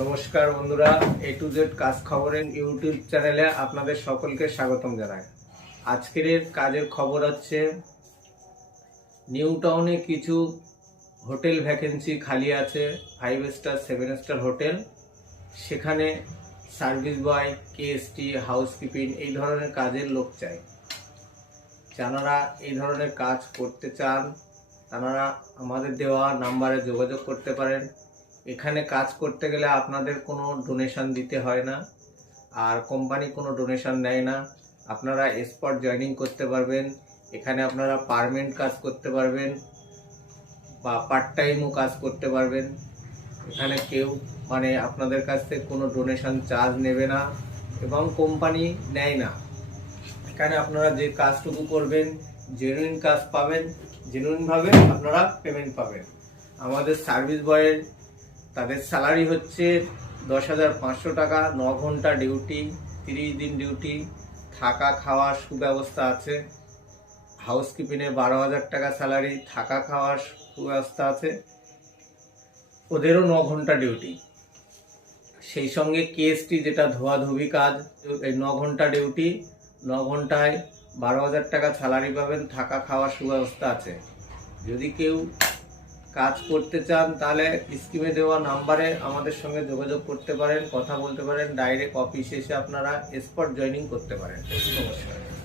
নমস্কার বন্ধুরা, এ to Z কাজ খবরের ইউটিউব চ্যানেলে আপনাদের সকলকে স্বাগতম জানাই। আজকের কাজের খবর হচ্ছে নিউ টাউনে কিছু হোটেল ভ্যাকেন্সি খালি আছে, 5 স্টার 7 স্টার হোটেল। সেখানে সার্ভিস বয়, কেএসটি, হাউসকিপিং এই ধরনের কাজের লোক চাই। যারা এই ধরনের কাজ করতে চান তারা আমাদের দেওয়া নাম্বারে যোগাযোগ করতে পারেন। এখানে কাজ করতে গেলে আপনাদের কোনো ডোনেশন দিতে হয় না, আর কোম্পানি কোনো ডোনেশন নেয় না। আপনারা স্পট জয়েনিং করতে পারবেন। এখানে আপনারা পার্মানেন্ট কাজ করতে পারবেন বা পার্ট টাইমও কাজ করতে পারবেন। এখানে কেউ আপনাদের কাছ থেকে কোনো ডোনেশন চার্জ নেবে না এবং কোম্পানি নেয় না। এখানে আপনারা যে কাজটুকু করবেন জেনুইন কাজ পাবেন, জেনুইনভাবে আপনারা পেমেন্ট পাবেন। আমাদের সার্ভিস বয়ের তাদের স্যালারি হচ্ছে 10,500 টাকা, 9 ঘন্টা ডিউটি, 30 দিন ডিউটি, থাকা খাওয়ার সুব্যবস্থা আছে। হাউসকিপিংয়ে 12,000 টাকা স্যালারি, থাকা খাওয়ার সুব্যবস্থা আছে। ওদেরও 9 ঘন্টা ডিউটি। সেই সঙ্গে কেএসটি যেটা ধোয়াধুবি কাজ, এই 9 ঘন্টা ডিউটি, 9 ঘন্টায় 12,000 টাকা স্যালারি পাবেন, থাকা খাওয়ার সুব্যবস্থা আছে। যদি কেউ কাজ করতে চান তাহলে স্ক্রিনে দেওয়া নাম্বারে আমাদের সঙ্গে যোগাযোগ করতে পারেন, কথা বলতে পারেন, ডাইরেক্ট অফিসে এসে আপনারা স্পট জয়েনিং করতে পারেন। নমস্কার।